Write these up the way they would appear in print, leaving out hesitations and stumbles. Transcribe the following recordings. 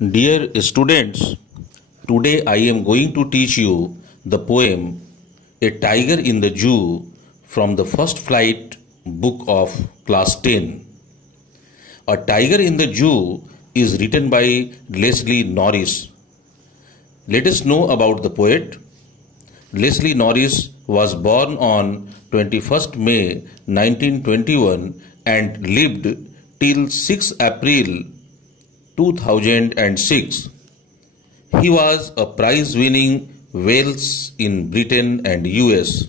Dear students, today I am going to teach you the poem A Tiger in the Zoo from the First Flight book of class 10. A Tiger in the Zoo is written by Leslie Norris. Let us know about the poet. Leslie Norris was born on 21st May 1921 and lived till 6 April 2006. He was a prize-winning Wales in Britain and US.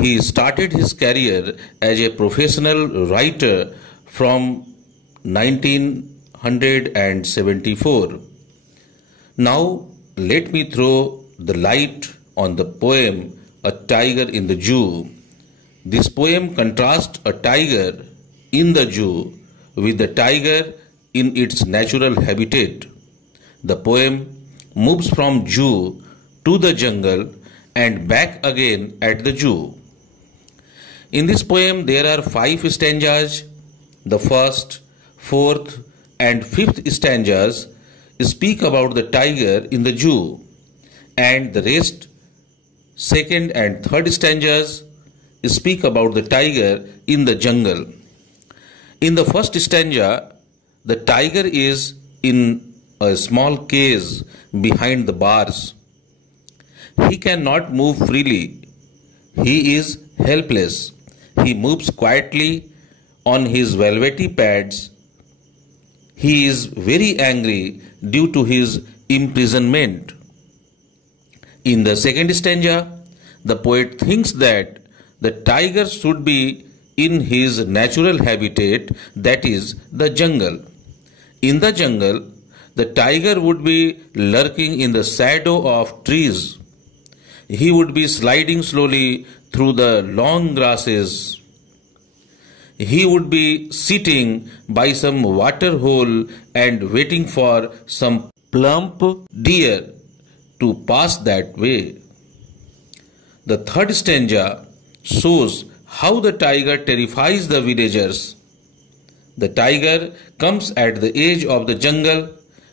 He started his career as a professional writer from 1974. Now let me throw the light on the poem A Tiger in the Zoo. This poem contrasts a tiger in the zoo with the tiger in its natural habitat. The poem moves from zoo to the jungle and back again at the zoo. In this poem there are 5 stanzas. The first, fourth and fifth stanzas speak about the tiger in the zoo, and the rest, second and third stanzas, speak about the tiger in the jungle. In the first stanza, the tiger is in a small cage behind the bars. He cannot move freely. He is helpless. He moves quietly on his velvety pads. He is very angry due to his imprisonment. In the second stanza, the poet thinks that the tiger should be in his natural habitat, that is, the jungle. In the jungle, the tiger would be lurking in the shadow of trees. He would be sliding slowly through the long grasses. He would be sitting by some water hole and waiting for some plump deer to pass that way. The third stanza shows how the tiger terrifies the villagers. The tiger comes at the edge of the jungle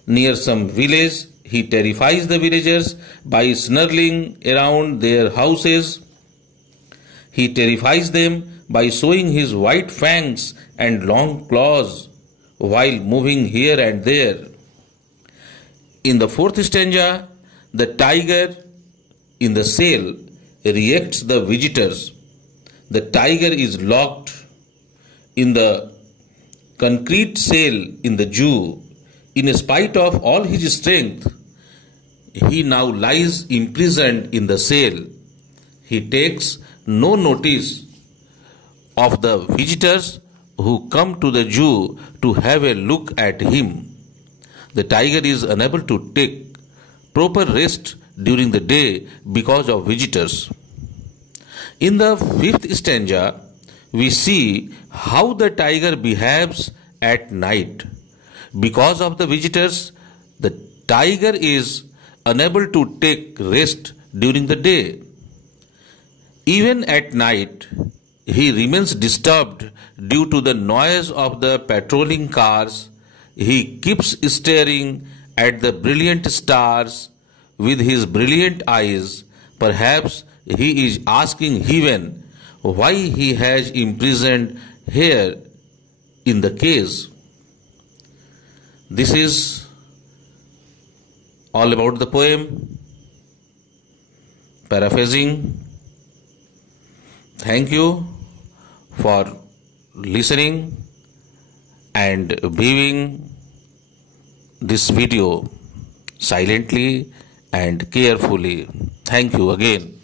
near some village. He terrifies the villagers by snarling around their houses. He terrifies them by showing his white fangs and long claws while moving here and there. In the fourth stanza, the tiger in the cell reacts the visitors. The tiger is locked in the concrete cell in the zoo. In spite of all his strength, he now lies imprisoned in the cell. He takes no notice of the visitors who come to the zoo to have a look at him. The tiger is unable to take proper rest during the day because of visitors. In the fifth stanza, we see how the tiger behaves at night. Because of the visitors, the tiger is unable to take rest during the day. Even at night, he remains disturbed due to the noise of the patrolling cars. He keeps staring at the brilliant stars with his brilliant eyes. Perhaps he is asking heaven why he has imprisoned here in the cage. This is all about the poem. Paraphrasing. Thank you for listening and viewing this video silently and carefully. Thank you again.